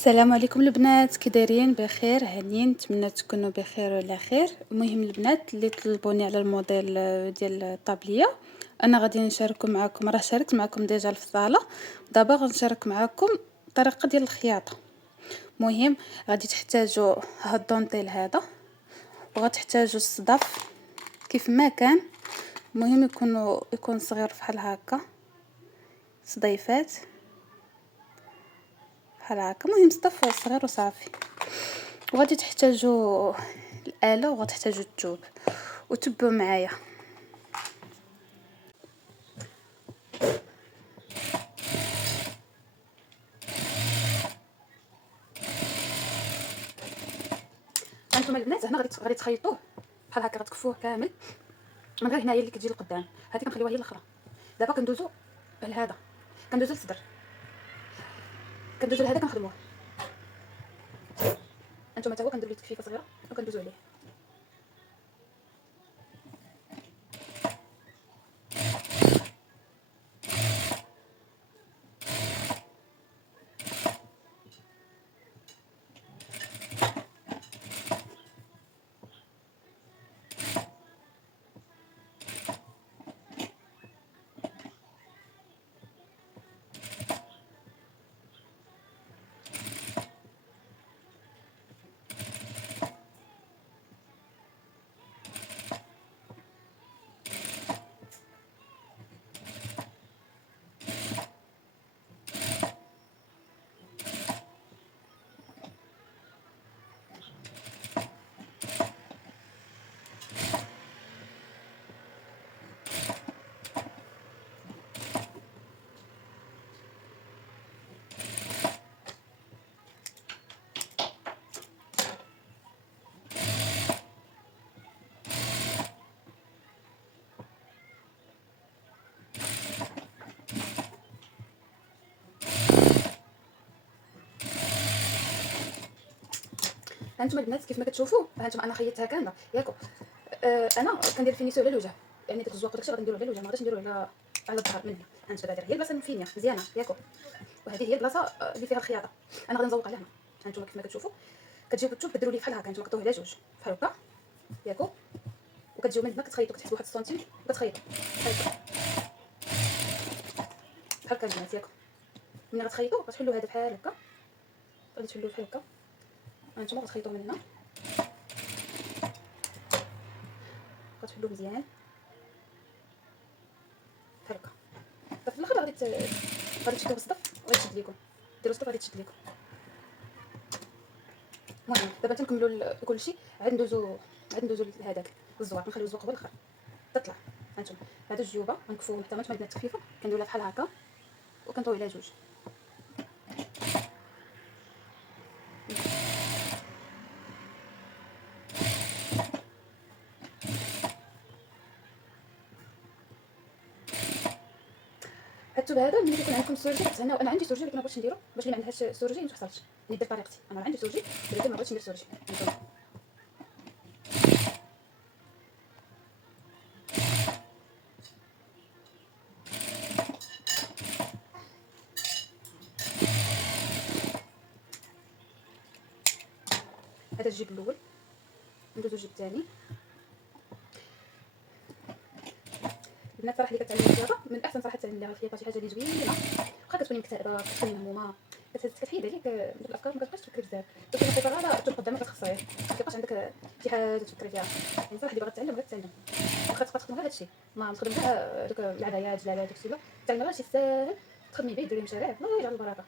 السلام عليكم البنات، كي دايرين؟ بخير؟ هانيين؟ نتمنى تكونوا بخير وعلى خير. المهم البنات اللي طلبوني على الموديل ديال الطابليه، انا غادي نشارك معكم. راه شاركت معكم ديجا في الصاله، دابا غنشارك معكم الطريقه ديال الخياطه. المهم غادي تحتاجوا هاد الدونطيل هذا، وغتحتاجوا الصدف كيف ما كان. المهم يكون صغير بحال هكا، صديفات بحال هكا. المهم صدف صغير وصافي. وغادي تحتاجوا الآلة، وغتحتاجوا الثوب، وتبعوا معايا. انتم البنات هنا غادي تخيطوه بحال هكا، غتكفوه كامل من غير هنايا اللي كتجي لقدام، هذه كنخليوها هي الاخرى. دابا كندوزو لهذا، كندوزو للصدر، كندوزو لهذا كنخدموه. انتم حتى هو كنديروا له تكفيفه صغيره وكندوزو عليه. هانتوما البنات كيف ما كتشوفوا، هانتوما انا خيطتها كامله ياكو. انا كندير فينيسيو على الوجه، يعني داك الزواق داكشي غادي نديرو على الوجه، ما غاديش نديرو على الظهر من هنا. هانتوما هذه هي البلاصه المفينيه مزيانه ياكو، وهذه هي البلاصه اللي فيها الخياطه. انا غادي نزوق عليها هنا. هانتوما كيف ما كتشوفوا كتجيو الثوب كديروا ليه بحال هكا، هانتوما كطوه على جوج بحال هكا ياكو، وكتجيو من هنا كتخيطوا، كتحسبوا 1 سنتيم وكتخيطوا بحال هكا بحال هكا البنات ياكو. ملي غتخيطوا غتحلوا هذا بحال هكا، غادي تحلوه بحال هكا. هانتوما غتخيطوا من هنا، غتحلوه مزيان بحال هكا. ففي الاخر غادي تشدوا بالصدف وغادي تشد ليكم، ديروا الصدف غادي تشد ليكم. المهم دابا تنكملوا كلشي، عاد ندوزو لهذاك الزواق، نخليو الزواق هو الاخر تطلع. هانتوما هادو الجيوبه غنكفوهم حتى ما عندنا التخفيفه، كنديروا لها بحال هكا وكنطوي عليها جوج. الثوب هذا ملي كيكون عندكم السورجي كتهناو. انا عندي سورجي ولكن ما بغيتش نديرو، باش اللي ما عندهاش سورجي ما تحصلش. ندير طريقتي، انا عندي سورجي ولكن ما بغيتش ندير سورجي. هذا الجيب الاول، ندوزو الجيب الثاني. البنات صراحه اللي كتعلم الخياطه من الاحسن صراحه تعلم لها الخياطه، شي حاجه اللي زوينه. واخا كتكوني مكتئبه، كتكوني مهمومه، كتحيد عليك ديك الافكار، ما كتبقاش تفكري بزاف. باش تخيطي غادا تشوف قدامك كتخسريه، ما كيبقاش عندك شي حاجه تفكري فيها. يعني صراحه اللي باغا تعلم بغات تعلم، واخا تبقى تخدم غير هادشي، ما تخدم كاع دوك العبايات الجلابات داكشي، لا تعلمي غير شي ساهل، تخدمي به ديري مشاريع، الله يجعل البركه.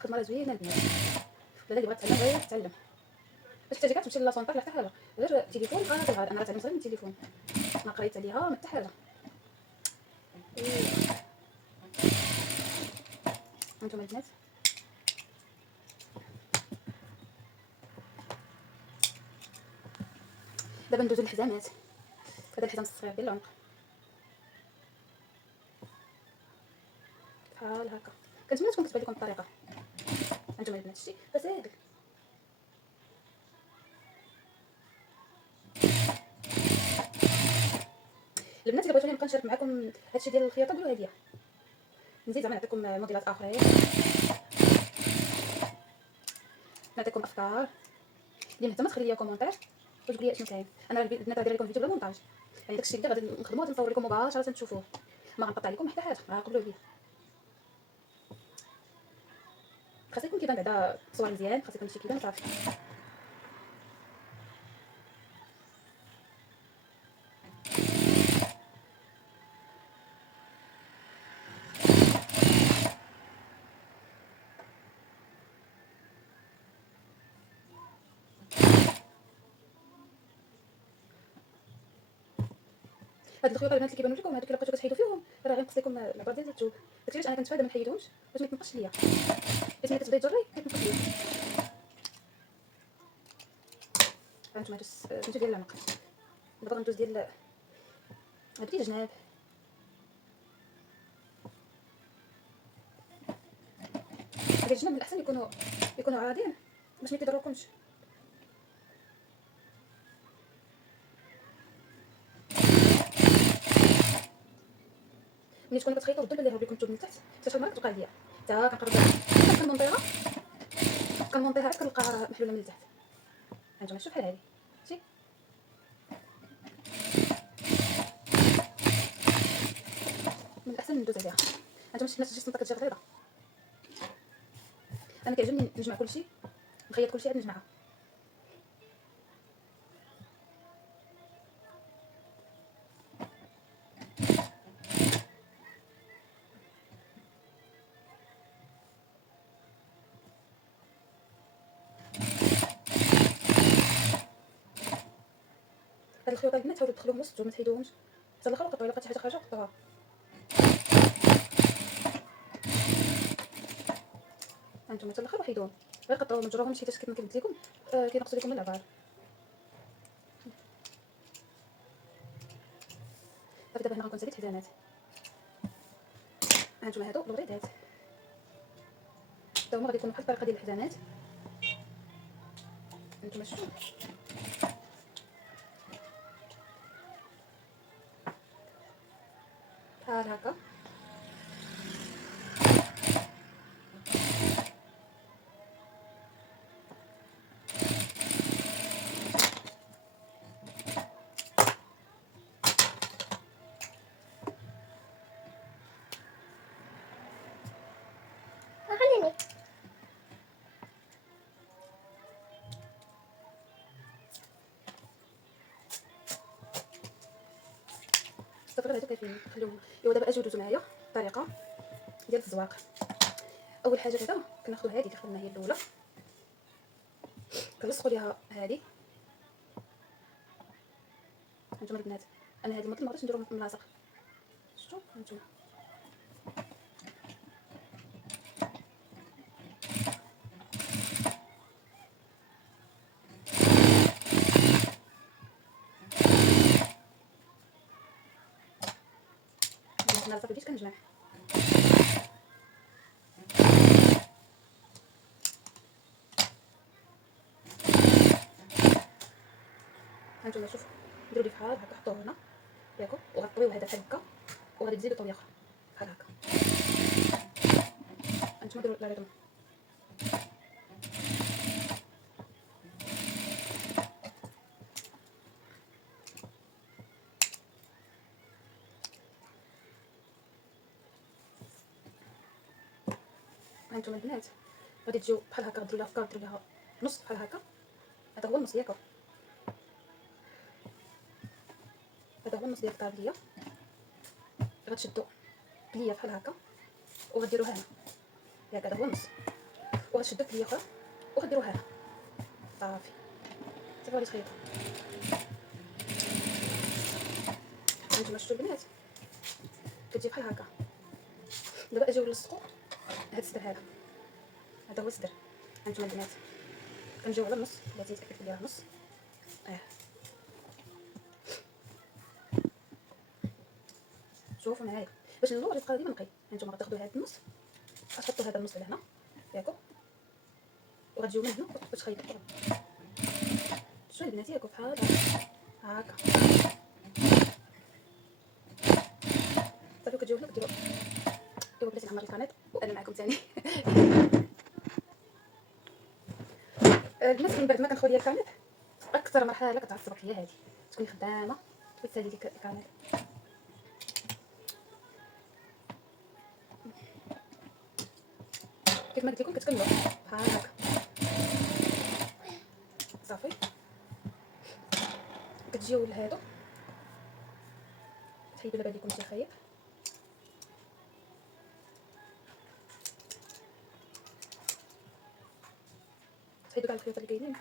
خدمه راه زوينه البنات، ولا اللي بغات تعلم غير تعلم. باش تجي كتمشي للصونطار لا حتى حاجه، غير التليفون غير انا راه تعلمت غير من التليفون، ما قريت عليها ما حتى حاجه. هانتوما البنات دابا ندوزو للحزامات. هذا الحزام الصغير ديال العنق بحال هكا. كنتمنى تكون كتبان لكم الطريقه. هانتوما البنات شتي ساهل. البنات الا بغيتوني نبقى نشارك معكم هادشي ديال الخياطه قولوا لي، نزيد زعما نعطيكم موديلات اخرين. نعطيكم افكار. اللي مهتمه تخلي لي كومونتير وتقول لي شنو كاين. انا البنات غادي لكم فيديو بلا مونتاج، يعني داكشي اللي غادي نخدمو غادي نصور لكم مباشره تشوفوه، ما غنقطع لكم حتى حاجه، قبلوا لي. خاص يكون كيبان بعدا تصوير مزيان، خاص يكون شي كيبان صافي. هاد الخيوط البنات اللي كيبانوا لكم هادوك اللي بقيتو كتحيدوا فيهم راه غينقص لكم العبار ديال الثوب. داكشي علاش انا كنتفادى ما نحيدهمش باش ما يتنقصش ليا، حيت ملي كتبداي تجري كيتنقص ليا. هانتوما سميتو ديال العنق. دابا غندوز ديال هادو ديال الجناب. ديال الجناب من الاحسن يكونوا عراضين باش ما يضروكمش. ملي تكونوا كتخيطوا ردوا بالله بكم الثوب من تحت حتى شي مره كتوقع ليا حتى كنقرب كنمونطيها عاد كنلقاها محلوله من التحت. هانتوما شوف بحال هادي شتي، من الاحسن ندوز عليها. هانتوما شتي الناس السلطه كتجي غليظه. انا كيعجبني نجمع كلشي، نخيط كلشي عاد نجمعها. هاد الخيوط البنات حاولوا تدخلوهم وسط وما تحيدوهمش حتى الاخر وقطعوا. الا لقيتي حاجه خارجه قطعوها. هانتوما حتى الاخر وحيدوهم، غير قطعوهم ما تجروهمش حيت كما قلت لكم كينقصوا لكم من العبار. صافي دابا هنا غنكون ساليت حزامات. هانتوما هادو الوريدات حتى هما غادي يكونوا بحال الطريقه ديال الحزامات. هانتوما شفتوا بحال هكا. خليني صافي غير هادو كاينين خليوهم. ايوا دابا اجيو دوزو معايا الطريقه ديال الزواق. اول حاجه كدا كناخذوا هذه اللي خدنا هي الاولى، كنلصقوا ليها هذه. هانتوما البنات انا هذه الموديل ما بغيتش نديرو ملاصق، شفتوا هانتوما. انا صافي بديت كنجمع. هانتوما شوفوا ديروا لي بحال هكا، حطوه هنا ياكو وغطيوه هذا بحال هكا وغادي تزيدوا طويه اخرى بحال هكا. هانتوما ديروا الريتم. هانتوما البنات غادي تجيو بحال هكا، ديروا لها فكار، ديروا لها نص بحال هكا. هذا هو النص ياكو، هذا هو النص ديال الطابليه. غتشدوا بليه بحال هكا وغديروها هنا ياك، هذا هو النص. وغتشدوا بليه اخرى وغديروها هنا صافي. صافي غادي تخيطوا. هانتوما شفتوا البنات كتجي بحال هكا. دابا اجيو نلصقوا هاد الصدر هذا هو الصدر. هانتوما البنات كنجيو على النص، بلاتي تاكدت بلي راه نص. شوفوا معايا باش اللور يبقى ديما نقي. هانتوما غتاخذوا هذا النص غتحطوا هذا النص لهنا ياكو، وغتجيو من هنا وتخيطوا. شوفوا البنات ياكو بحال هكا. صافي كتجيو هنا كديروا. ايوا بلاتي نعمر القناه وانا معكم ثاني. البنات من بعد ما كنخوي ديال الكامل اكثر مرحله كتعصبك هي هذه، تكوني خدامه وتسالي ديك الكامل. كيف ما قلت لكم كتكملوا بحال هكا صافي. كتجيو لهادو تحيدوا على بالكم شي خايب، تحيدوا كاع الخيوط اللي كاينين.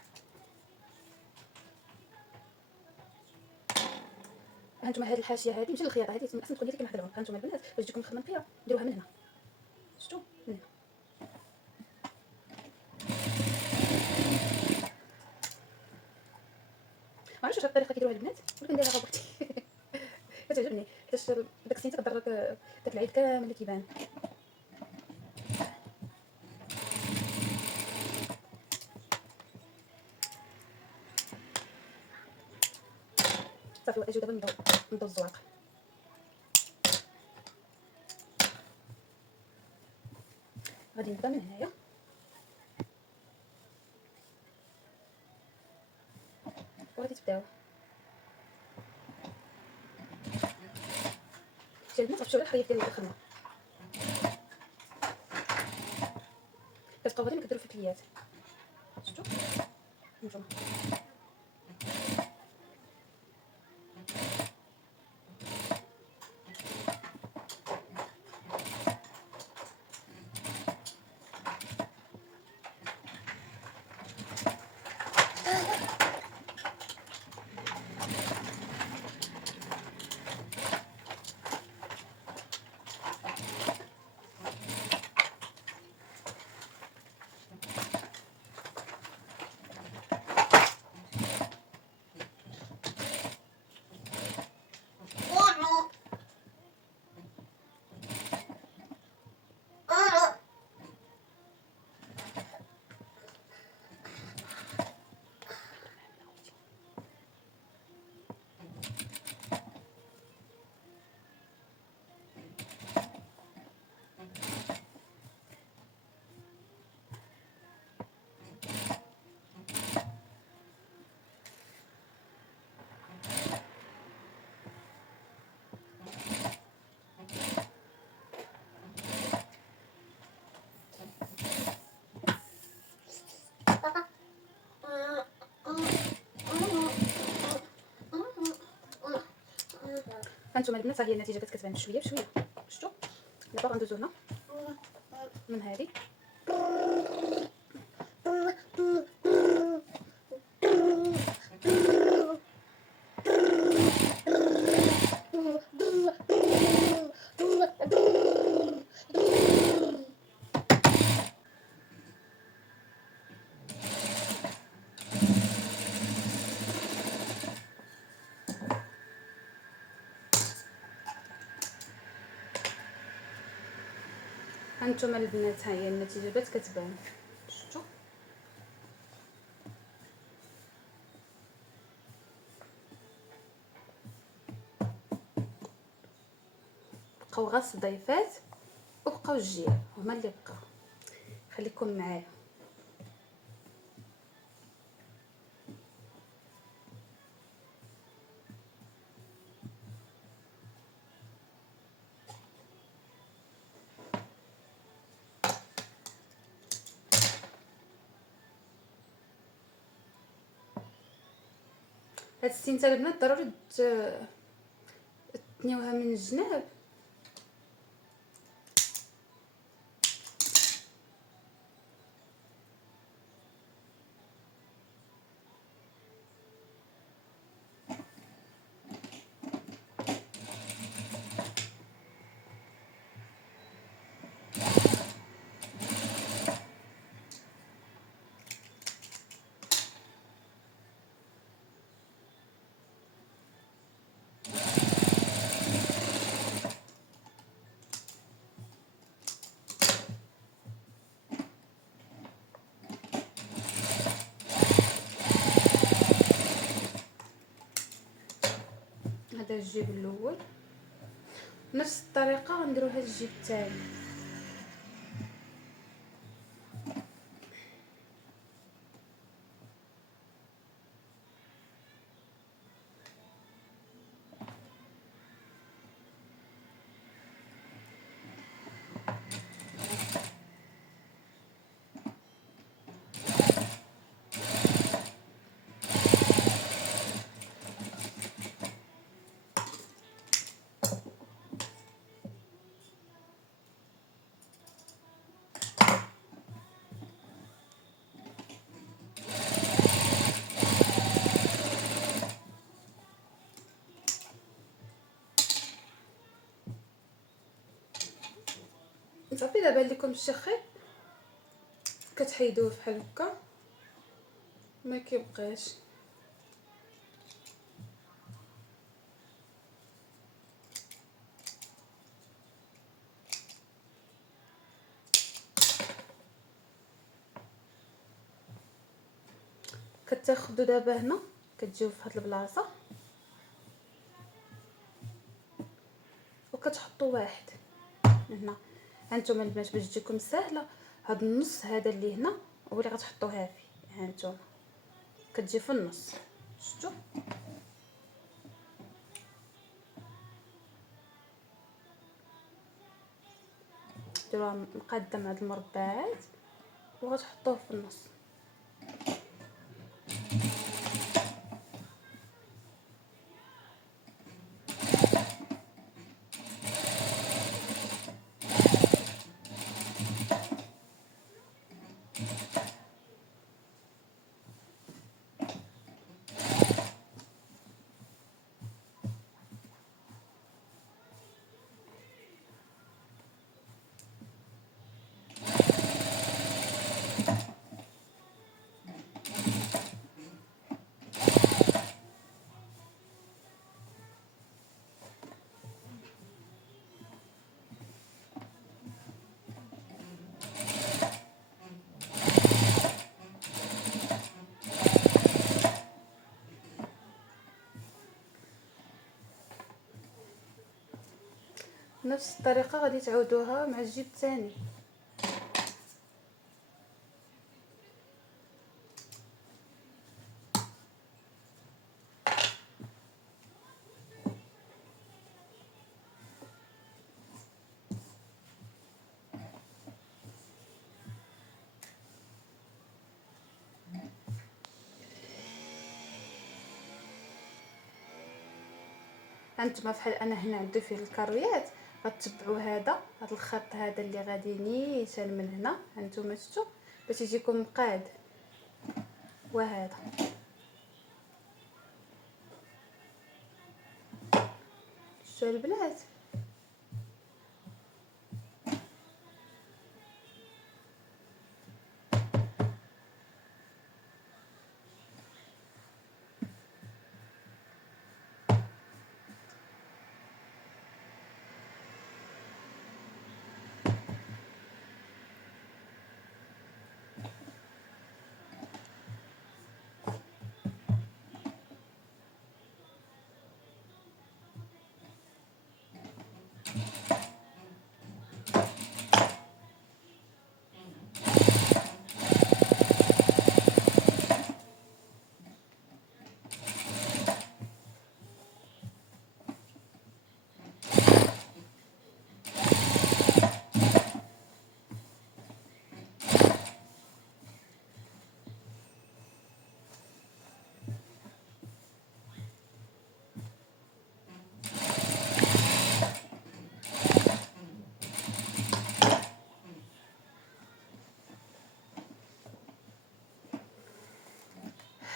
هانتوما هاد الحاشيه هادي ماشي الخياطه هادي اصلا تكون ديالك كنحضرهم. هانتوما البنات باش تجيكم مخمم فيها ديروها من هنا، شفتوا من هنا. ما عرفتش واش هاد الطريقه كيديروها البنات ولكن دايرها بوحدي كتعجبني حيت داك السنيته كضرك داك العيد كامل اللي كيبان. صافي واجيو دابا نبداو الزواق. غادي نبدا من هنايا وغادي تبداو شي البنات غتمشيو على الخليط ديال الخدمه. كتبقاو غادي كديروا في الكليات، شفتوا نتوما. هانتوما البنات هي النتيجه كتبان بشويه بشويه، شفتوا. دابا غندوزو هنا من هذه هانتوما البنات ها هي النتيجه بدات كتبان، شفتوا. بقاو غير الصديفات وبقاو الجير هما اللي بقاو. خليكم معايا. هاد السنته البنات ضروري تنيوها من الجناب. هذا الجيب الاول، نفس الطريقه غنديروا هذا الجيب الثاني. صافي الا بان لكم شي خيط كتحيدوه بحال هكا ما كيبقاش. كتاخدوا دابا هنا كتجيو في هاد البلاصه وكتحطوا واحد هنا. هانتوما البنات باش تجيكم سهله، هاد النص هذا اللي هنا هو اللي غتحطوها فيه. هانتوما كتجي في النص، شفتوا؟ ديروها مقادة هاد المربعات وغتحطوه في النص. نفس الطريقه غادي تعاودوها مع الجيب الثاني. هانتوما فحال انا هنا عندي فيه الكرويات غتتبعوا هذا الخط هذا اللي غادي نيشان من هنا. هانتوما شفتوا باش يجيكم مقاد، وهذا شفتوا البنات.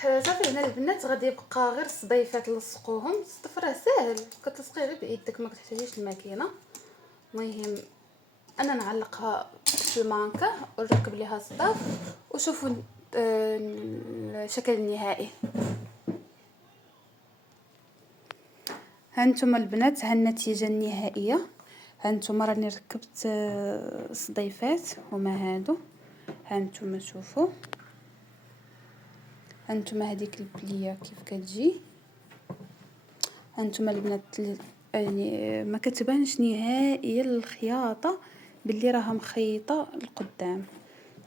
صافي هنا البنات غادي يبقى غير الصديفات لصقوهم. الصدف راه ساهل، كتلصقيه غير بايدك ما كتحتاجيش الماكينه. المهم انا نعلقها في المانكه ونركب ليها الصدف وشوفوا الشكل النهائي. هانتوما البنات ها النتيجه النهائيه. هانتوما راني ركبت صديفات هما هادو. هانتوما شوفوا، هانتوما هذيك البليه كيف كتجي. هانتوما البنات يعني ما كتبانش نهائيا الخياطه باللي راها مخيطه القدام.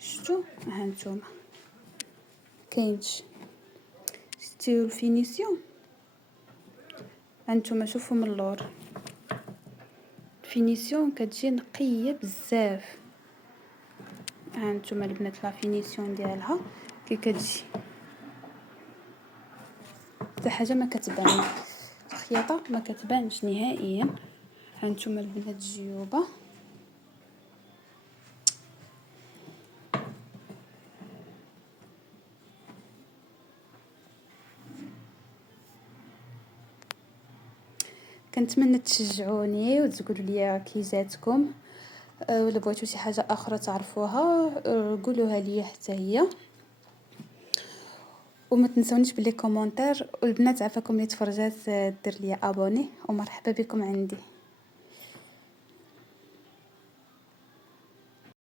شفتوا؟ هانتوما كاينش شتيو الفينيسيون. هانتوما شوفوا من اللور الفينيسيون كتجي نقيه بزاف. هانتوما البنات لا فينيسيون ديالها كي كتجي حتى حاجه ما كتبان، الخياطه ما كتبانش نهائيا. هانتوما البنات الجيوبه كنتمنى تشجعوني وتقولوا لي كي جاتكم. ولا بغيتو شي حاجه اخرى تعرفوها قولوها لي حتى هي. وما تنسونيش باللي كومونتير، والبنات عافاكم اللي تفرجات دير لي ابوني، ومرحبا بكم عندي.